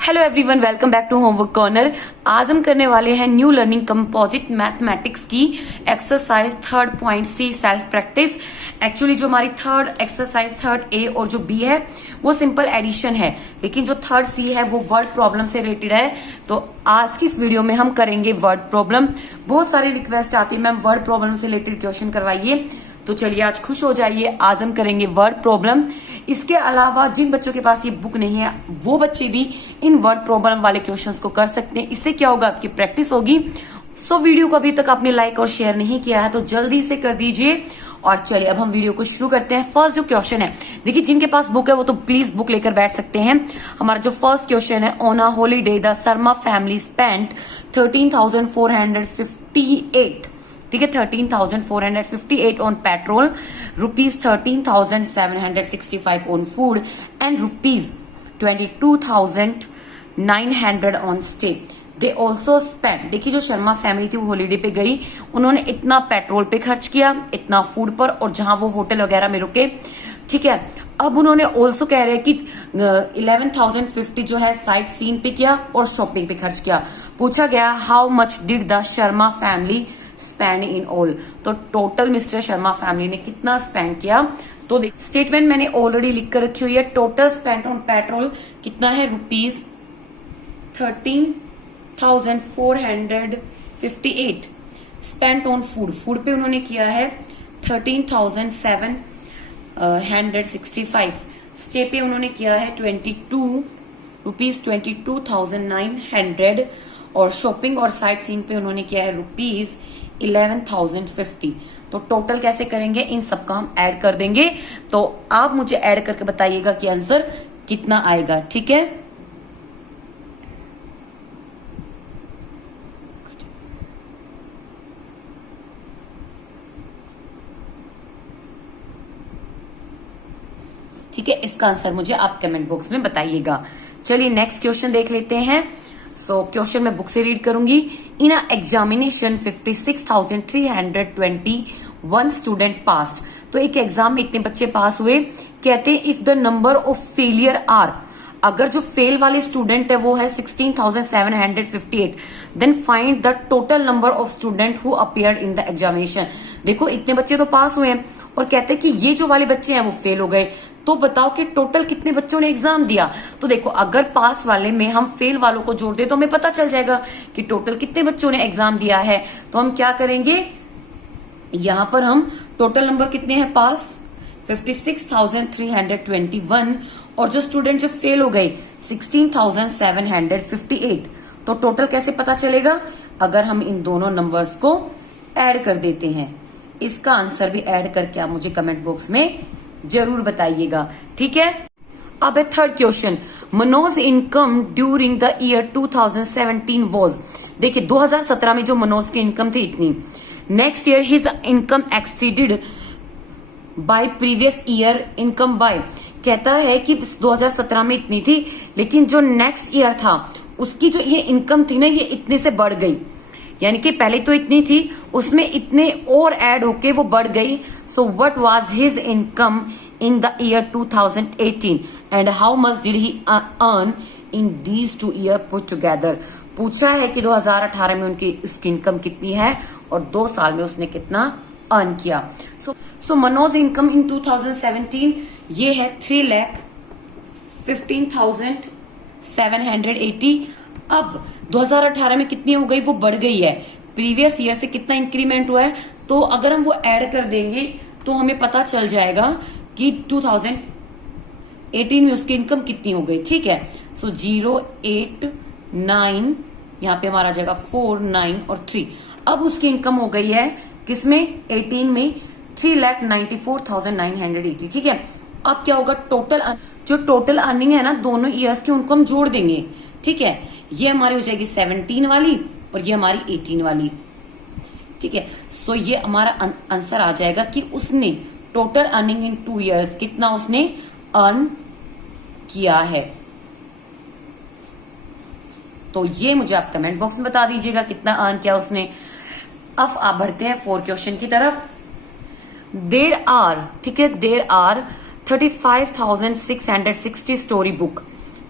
Hello everyone, welcome back to homework corner. आज हम करने वाले हैं न्यू लर्निंग कंपोजिट मैथमेटिक्स की exercise 3.C self practice. Actually जो हमारी थर्ड एक्सरसाइज 3 A और जो B है वो सिंपल एडिशन है, लेकिन जो 3 C है वो वर्ड प्रॉब्लम से रिलेटेड है। तो आज की इस वीडियो में हम करेंगे वर्ड प्रॉब्लम। बहुत सारी रिक्वेस्ट आती है, मैम वर्ड प्रॉब्लम से रिलेटेड क्वेश्चन करवाइए। तो चलिए आज खुश हो जाइए, आज हम करेंगे वर्ड प्रॉब्लम। इसके अलावा जिन बच्चों के पास ये बुक नहीं है वो बच्चे भी इन वर्ड प्रॉब्लम वाले क्वेश्चंस को कर सकते हैं। इससे क्या होगा, आपकी प्रैक्टिस होगी। सो वीडियो को अभी तक आपने लाइक और शेयर नहीं किया है तो जल्दी से कर दीजिए। और चलिए अब हम वीडियो को शुरू करते हैं। फर्स्ट जो क्वेश्चन है, देखिए जिनके पास बुक है वो तो प्लीज बुक लेकर बैठ सकते हैं। हमारा जो फर्स्ट क्वेश्चन है, on a holiday the Sharma family spent 13,458, ठीक है, 13,458 on petrol, ₹13,765 on food and ₹22,900 on stay. They also spend, देखिए जो शर्मा फैमिली थी वो हॉलीडे पे गई, उन्होंने इतना पेट्रोल पे खर्च किया, इतना फूड पर, और जहां वो होटल वगैरह में रुके, ठीक है। अब उन्होंने ऑल्सो कह रहे हैं कि 11,050 जो है साइट सीन पे किया और शॉपिंग पे खर्च किया। पूछा गया how much did the Sharma family spend in all, तो टोटल मिस्टर शर्मा फैमिली ने कितना स्पेंड किया। तो स्टेटमेंट मैंने ऑलरेडी लिख कर रखी हुई है। टोटल स्पेंड ऑन पेट्रोल कितना है, ₹13,458। स्पेंट ऑन फूड, फूड पे उन्होंने किया है 13,765। स्टे पे उन्होंने किया है ₹22,900 और शॉपिंग और साइट सीन पे उन्होंने किया है ₹11,050। तो टोटल कैसे करेंगे, इन सबका हम ऐड कर देंगे। तो आप मुझे ऐड करके बताइएगा कि आंसर कितना आएगा, ठीक है। ठीक है, इसका आंसर मुझे आप कमेंट बॉक्स में बताइएगा। चलिए नेक्स्ट क्वेश्चन देख लेते हैं। सो क्वेश्चन मैं बुक से रीड करूंगी। इन अ एग्जामिनेशन 56,321 स्टूडेंट पास्ड, तो एक एग्जाम में इतने बच्चे पास हुए। कहते हैं if the number of failure are, अगर जो फेल वाले स्टूडेंट है वो है 16,758, then find the total number of student who appeared in the examination. देखो इतने बच्चे तो पास हुए हैं और कहते हैं कि ये जो वाले बच्चे हैं वो फेल हो गए, तो बताओ कि टोटल कितने बच्चों ने एग्जाम दिया। तो देखो अगर पास वाले में हम फेल वालों को जोड़ दे तो हमें पता चल जाएगा कि टोटल कितने बच्चों ने एग्जाम दिया है। तो हम क्या करेंगे, यहां पर हम टोटल नंबर कितने हैं पास 56,321, और जो स्टूडेंट जो फेल हो गए 16,758। तो टोटल कैसे पता चलेगा, अगर हम इन दोनों नंबर्स को ऐड कर देते हैं। इसका आंसर भी ऐड करके आप मुझे कमेंट बॉक्स में जरूर बताइएगा, ठीक है। अब है third question, Manoj income during the year 2017 was, देखिए 2017 में जो मनोज की इनकम थी इतनी। Next year his income exceeded bye previous year income by, कहता है कि 2017 में इतनी थी, लेकिन जो नेक्स्ट ईयर था उसकी जो ये इनकम थी ना ये इतने से बढ़ गई, यानी कि पहले तो इतनी थी उसमें इतने और ऐड होके वो बढ़ गई। So what was his income in the year 2018 and how much did he earn in these 2 year put together. पूछा है कि 2018 में उनकी इसकी इनकम कितनी है और 2 साल में उसने कितना अर्न किया। सो मनोज इनकम इन 2017 ये है 3,15,780। अब 2018 में कितनी हो गई, वो बढ़ गई है, प्रीवियस ईयर से कितना इंक्रीमेंट हुआ है। तो अगर हम वो ऐड कर देंगे तो हमें पता चल जाएगा कि 2018 में उसकी इनकम कितनी हो गई, ठीक है। सो 089 यहाँ पे हमारा जाएगा 4, 9 और 3। अब उसकी इनकम हो गई है किसमें, 18 में 3,94,980, ठीक है। अब क्या होगा, टोटल जो टोटल अर्निंग है ना दोनों ईयर्स की उनको हम जोड़ देंगे, ठीक है। ये हमारी हो जाएगी 17 वाली और ये हमारी 18 वाली, ठीक है। सो ये हमारा आंसर आ जाएगा कि उसने टोटल अर्निंग इन 2 ईयर्स कितना उसने अर्न किया है। तो ये मुझे आप कमेंट बॉक्स में बता दीजिएगा कितना अर्न किया उसने। अब आप बढ़ते हैं 4 क्वेश्चन की तरफ। देर आर, ठीक है, देर आर 35,660 स्टोरी बुक,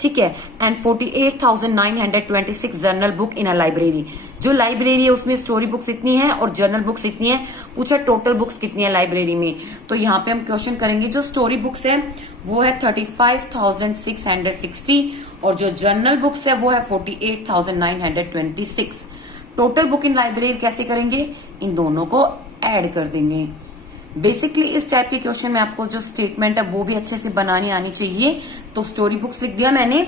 ठीक है, and 48,926 journal book in a library. जो लाइब्रेरी है उसमें स्टोरी बुक्स इतनी है और जर्नल बुक्स इतनी है। पूछा टोटल बुक्स कितनी है लाइब्रेरी में, तो यहाँ पे हम क्वेश्चन करेंगे जो स्टोरी बुक्स है वो है 35,660 और जो जर्नल बुक्स है वो है 48,926। टोटल बुक इन लाइब्रेरी कैसे करेंगे, इन दोनों को ऐड कर देंगे। बेसिकली इस टाइप के क्वेश्चन में आपको जो स्टेटमेंट है वो भी अच्छे से बनानी आनी चाहिए। तो स्टोरी बुक्स लिख दिया मैंने,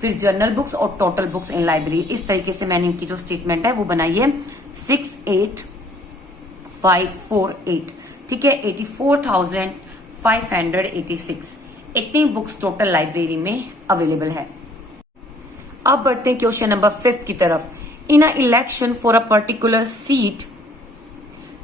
फिर जर्नल बुक्स और टोटल बुक्स इन लाइब्रेरी, इस तरीके से मैंने इनकी जो स्टेटमेंट है वो बनाई है। 68548, ठीक है, 84,586 इतनी बुक्स टोटल लाइब्रेरी में अवेलेबल है। अब बढ़ते हैं क्वेश्चन नंबर 5 की तरफ। In a election for a particular seat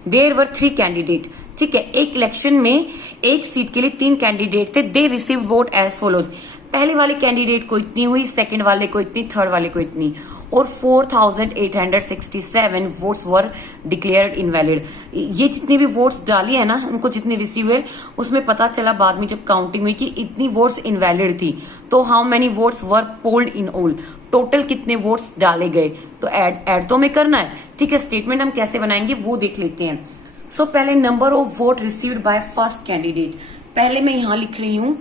there were 3 candidate, ठीक है, एक इलेक्शन में एक सीट के लिए 3 कैंडिडेट थे। They receive vote as follows, पहले वाले कैंडिडेट को इतनी हुई, सेकंड वाले को इतनी, थर्ड वाले को इतनी, और 4,867 वोट्स वर डिक्लेयर्ड इनवैलिड। ये जितनी भी वोट्स डाली है ना, उनको जितनी रिसीव हुए, उसमें पता चला बाद में जब काउंटिंग हुई कि इतनी वोट्स इनवैलिड थी। तो how many votes were polled in all, total कितने वोट्स डाले गए। तो ऐड तो हमें करना है, ठीक है। स्टेटमेंट हम कैसे बनाएंगे वो देख लेते हैं। सो पहले number of vote received by first candidate, पहले मैं यहां लिख रही हूं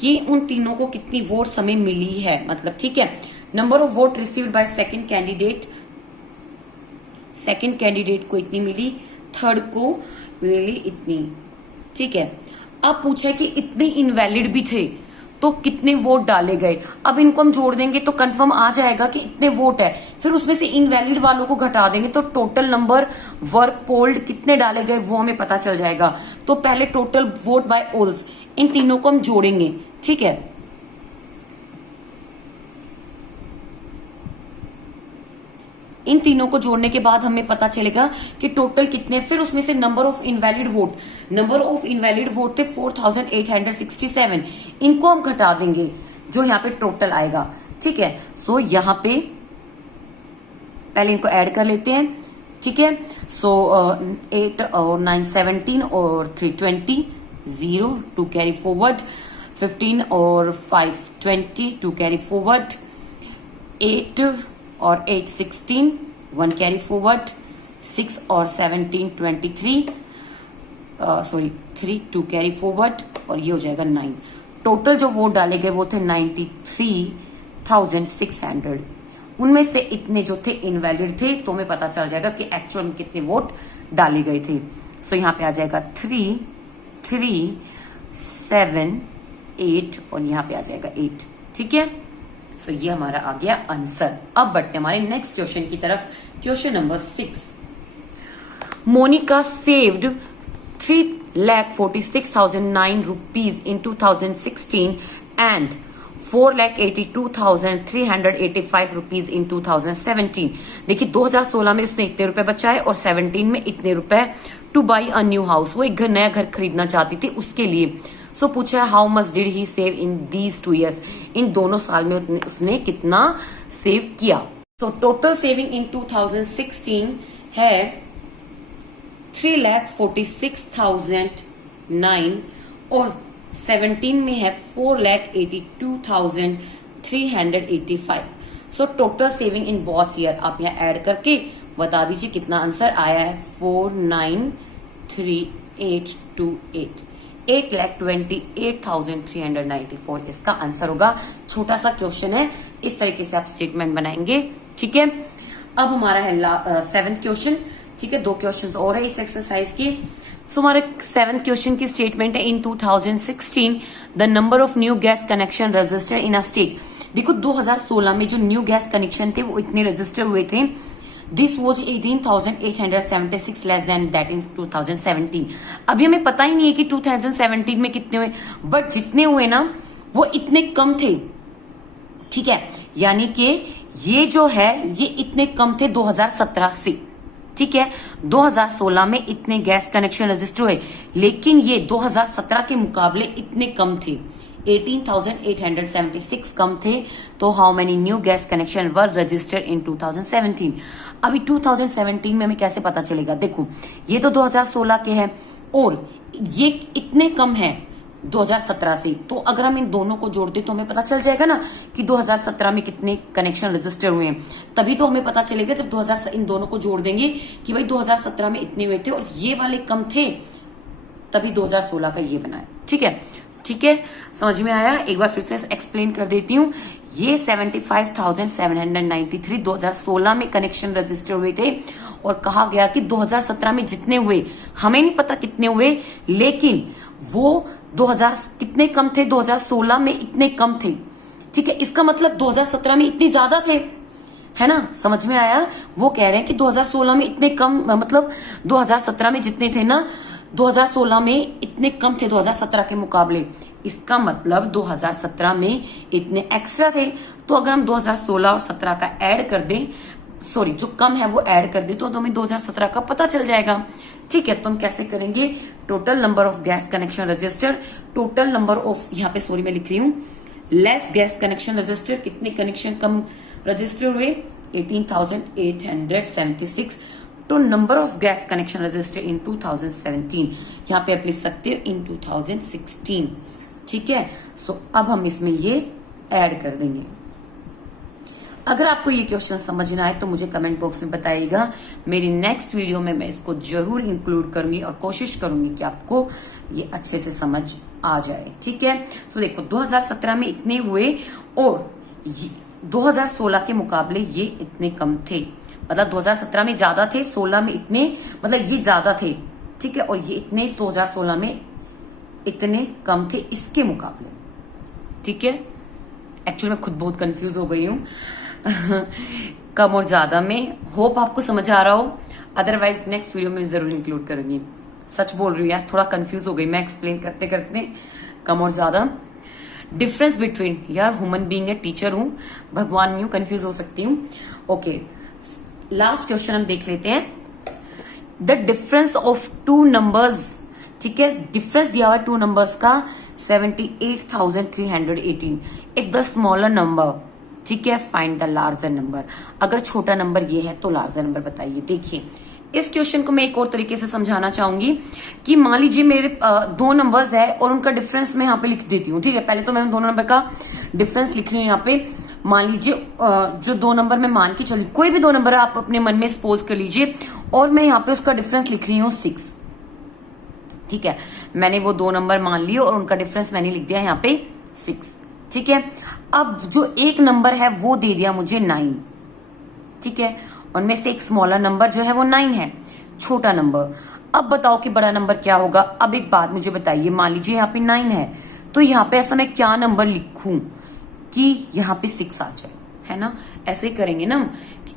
कि उन तीनों को कितनी वोट्स हमें मिली है, मतलब, ठीक है। Number of vote received by second candidate को इतनी मिली, थर्ड को मिली इतनी, ठीक है। अब पूछा है कि इतने इनवैलिड भी थे तो कितने वोट डाले गए। अब इनको हम जोड़ देंगे तो कंफर्म आ जाएगा कि इतने वोट है, फिर उसमें से इनवैलिड वालों को घटा देंगे तो टोटल नंबर वर पोल्ड कितने डाले गए वो हमें पता चल जाएगा। तो पहले टोटल वोट बाय ओल्स, इन तीनों को हम जोड़ेंगे, ठीक है। इन तीनों को जोड़ने के बाद हमें पता चलेगा कि टोटल कितने, फिर उसमें से नंबर ऑफ इनवैलिड वोट थे 4,867, इनको हम घटा देंगे जो यहाँ पे टोटल आएगा, ठीक है। सो यहाँ पे पहले इनको ऐड कर लेते हैं, ठीक है। सो 8 और 9 17 और 3 20, 0 2 कैरी फॉरवर्ड, 15 और 5 20 2 कैरी फॉरवर्ड, 8 और 8 16 1 कैरी फॉरवर्ड, 6 और 17 23 3 2 कैरी फॉरवर्ड, और ये हो जाएगा 9। टोटल जो वोट डाले गए वो थे 93,600। उनमें से इतने जो थे इनवैलिड थे, तो हमें पता चल जाएगा कि एक्चुअल में कितने वोट डाले गए थे। सो यहाँ पे आ जाएगा 3 3 7 8 और यहाँ पे आ जाएगा 8, ठीक है। सो ये हमारा आ गया आंसर। अब बढ़ते हैं हमारे नेक्स्ट क्वेश्चन की तरफ। Question number 6। Monica saved 3,46,009 rupees in 2016 and 4,82,385 rupees in 2017। देखिए 2016 में उसने इतने रुपए बचाए और 17 में इतने रुपए two by a new house, वो एक नया घर खरीदना चाहती थी उसके लिए। सो पूछा है how much did he save in these 2 years, इन दोनों साल में उसने कितना सेव किया। सो टोटल सेविंग इन 2016 है 3,46,009 और 17 में है 4,82,385। So total saving in both year आप यहाँ ऐड करके बता दीजिए कितना आंसर आया है। 4,93,828, 8,28,394 इसका आंसर होगा। छोटा सा क्वेश्चन है, इस तरीके से आप स्टेटमेंट बनाएंगे, ठीक है। अब हमारा है 7th क्वेश्चन, ठीक है। 2 क्वेश्चन और है इस एक्सरसाइज के। सो हमारे 7th क्वेश्चन की स्टेटमेंट है इन 2016 the number of new gas connection register in a state. देखो 2016 में जो न्यू गैस कनेक्शन थे वो इतने रजिस्टर हुए थे। This was 18,876 less than that in 2017। अभी हमें पता ही नहीं है कि 2017 में कितने हुए, बट जितने हुए ना वो इतने कम थे, ठीक है। यानी कि ये जो है ये इतने कम थे 2017 से, ठीक है। 2016 में इतने गैस कनेक्शन रजिस्टर हुए, लेकिन ये 2017 के मुकाबले इतने कम थे, 18,876 कम थे। तो how many new gas connection were registered in 2017। अभी 2017 में हमें कैसे पता चलेगा, देखो ये तो 2016 के हैं और ये इतने कम है, 2017 से। तो अगर हम इन दोनों को जोड़ते तो हमें पता चल जाएगा ना कि 2017 में कितने कनेक्शन रजिस्टर हुए हैं। तभी तो हमें पता चलेगा जब 2000 इन दोनों को जोड़ देंगे कि भाई 2017 में इतने हुए थे और ये वाले कम थे, तभी 2016 का ये बना है। ठीक है, ठीक है, समझ में आया? एक बार फिर से एक्सप्लेन कर देती हूँ। ये 75,793 2016 में कनेक्शन रजिस्टर हुए थे और कहा गया कि 2017 में जितने हुए हमें नहीं पता कितने हुए, लेकिन वो 2000 कितने कम थे, 2016 में इतने कम थे। ठीक है, इसका मतलब 2017 में इतने ज्यादा थे, है ना? समझ में आया? वो कह रहे हैं कि 2016 में इतने कम, मतलब 2017 में जितने थे ना 2016 में इतने कम थे 2017 के मुकाबले। इसका मतलब 2017 में इतने एक्स्ट्रा थे। तो अगर हम 2016 और 17 का ऐड कर दें, सॉरी जो कम है वो ऐड कर दे तो हमें 2017 का पता चल जाएगा। ठीक है, तो हम कैसे करेंगे? Total number of gas connection register, total number of, यहाँ पे सॉरी मैं लिख रही हूँ लेस गैस कनेक्शन रजिस्टर, कितने कनेक्शन कम रजिस्टर हुए? 18,876। तो number of gas connection register in 2017, यहाँ पे आप लिख सकते हो इन 2016। ठीक है, सो अब हम इसमें ये ऐड कर देंगे। अगर आपको ये क्वेश्चन समझ ना आए तो मुझे कमेंट बॉक्स में बताइएगा। मेरी नेक्स्ट वीडियो में मैं इसको जरूर इंक्लूड करूंगी और कोशिश करूंगी कि आपको ये अच्छे से समझ आ जाए। ठीक है, तो देखो 2017 में इतने हुए और 2016 के मुकाबले ये इतने कम थे। मतलब 2017 में ज्यादा थे, 16 में इतने, मतलब ये ज्यादा थे। ठीक है, और ये इतने 2016 में इतने कम थे इसके मुकाबले। ठीक है, एक्चुअली मैं खुद बहुत कंफ्यूज हो गई हूँ कम और ज्यादा में। होप आपको समझ आ रहा हो, अदरवाइज नेक्स्ट वीडियो में जरूर इंक्लूड करूंगी। सच बोल रही हूँ यार, थोड़ा कंफ्यूज हो गई मैं एक्सप्लेन करते करते। कम और ज्यादा, डिफरेंस बिटवीन, यार ह्यूमन बीइंग है, टीचर हूं, भगवान में हूं, कंफ्यूज हो सकती हूँ। ओके, लास्ट क्वेश्चन हम देख लेते हैं। The difference of two numbers, ठीक है, डिफरेंस दिया हुआ टू नंबर्स का 78,318। इफ द स्मॉलर नंबर, ठीक है, फाइंड द लार्जर नंबर। अगर छोटा नंबर ये है तो लार्जर नंबर बताइए। देखिए, इस क्वेश्चन को मैं एक और तरीके से समझाना चाहूंगी कि मान लीजिए मेरे दो नंबर्स है और उनका डिफरेंस मैं यहाँ पे लिख देती हूँ। ठीक है, पहले तो मैं दोनों नंबर का डिफरेंस लिख रही हूँ यहाँ पे। मान लीजिए जो दो नंबर मैं मान के चली, कोई भी दो नंबर आप अपने मन में सपोज कर लीजिए, और मैं यहाँ पे उसका डिफरेंस लिख रही हूँ 6। ठीक है, मैंने वो दो नंबर मान लिए और उनका डिफरेंस मैंने लिख दिया यहाँ पे 6। ठीक है, अब जो एक नंबर है वो दे दिया मुझे 9। ठीक है, उनमें से एक स्मॉलर नंबर जो है वो 9 है, छोटा नंबर। अब बताओ कि बड़ा नंबर क्या होगा। अब एक बात मुझे बताइए, मान लीजिए यहाँ पे 9 है तो यहाँ पे ऐसा मैं क्या नंबर लिखूं कि यहाँ पे 6 आ जाए, है ना? ऐसे ही करेंगे ना,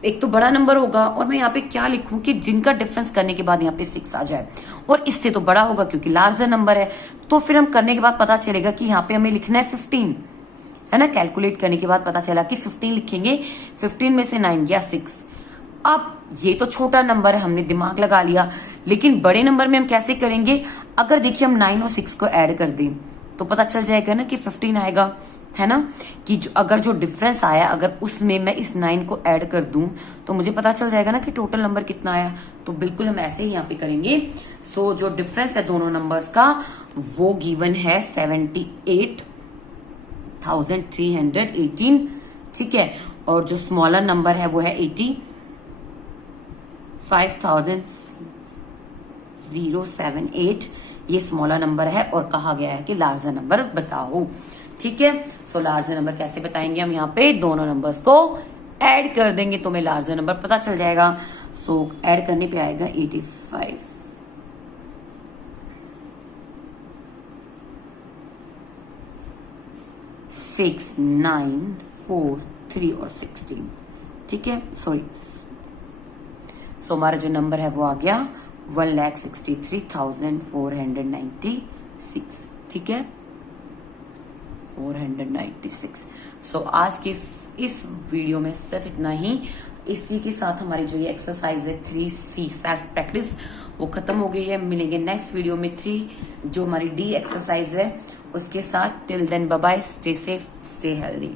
एक तो बड़ा नंबर होगा और मैं यहाँ पे क्या लिखूं कि जिनका डिफरेंस करने के बाद यहाँ पे 6 आ जाए, और इससे तो बड़ा होगा क्योंकि लार्जर नंबर है। तो फिर हम करने के बाद पता चलेगा कि यहाँ पे हमें लिखना है 15, है ना? कैलकुलेट करने के बाद पता चला कि 15 लिखेंगे, 15 में से 9 गया 6। अब ये तो छोटा नंबर है, हमने दिमाग लगा लिया, लेकिन बड़े नंबर में हम कैसे करेंगे? अगर देखिए हम 9 और 6 को ऐड कर दें तो पता चल जाएगा ना कि 15 आएगा, है ना? कि अगर जो डिफरेंस आया अगर उसमें मैं इस 9 को ऐड कर दूं तो मुझे पता चल जाएगा ना कि टोटल नंबर कितना आया। तो बिल्कुल हम ऐसे ही यहाँ पे करेंगे। सो जो डिफरेंस है दोनों नंबर्स का वो गिवन है 78,318। ठीक है, और जो स्मॉलर नंबर है वो है 85,078। ये स्मॉलर नंबर है और कहा गया है कि लार्जर नंबर बताओ। ठीक है, सो लार्जर नंबर कैसे बताएंगे? हम यहाँ पे दोनों नंबर्स को ऐड कर देंगे तो हमें लार्जर नंबर पता चल जाएगा। सो ऐड करने पे आएगा 85, 6, 9, 4, 3 और 16। ठीक है, सॉरी, सो हमारा जो नंबर है वो आ गया 1,63,496। ठीक है, 496। सो आज की इस वीडियो में सिर्फ इतना ही। इसी के साथ हमारी जो ये एक्सरसाइज है 3C सेल्फ प्रैक्टिस वो खत्म हो गई है। मिलेंगे नेक्स्ट वीडियो में 3 जो हमारी D एक्सरसाइज है उसके साथ। Till then bye bye, stay safe, stay healthy.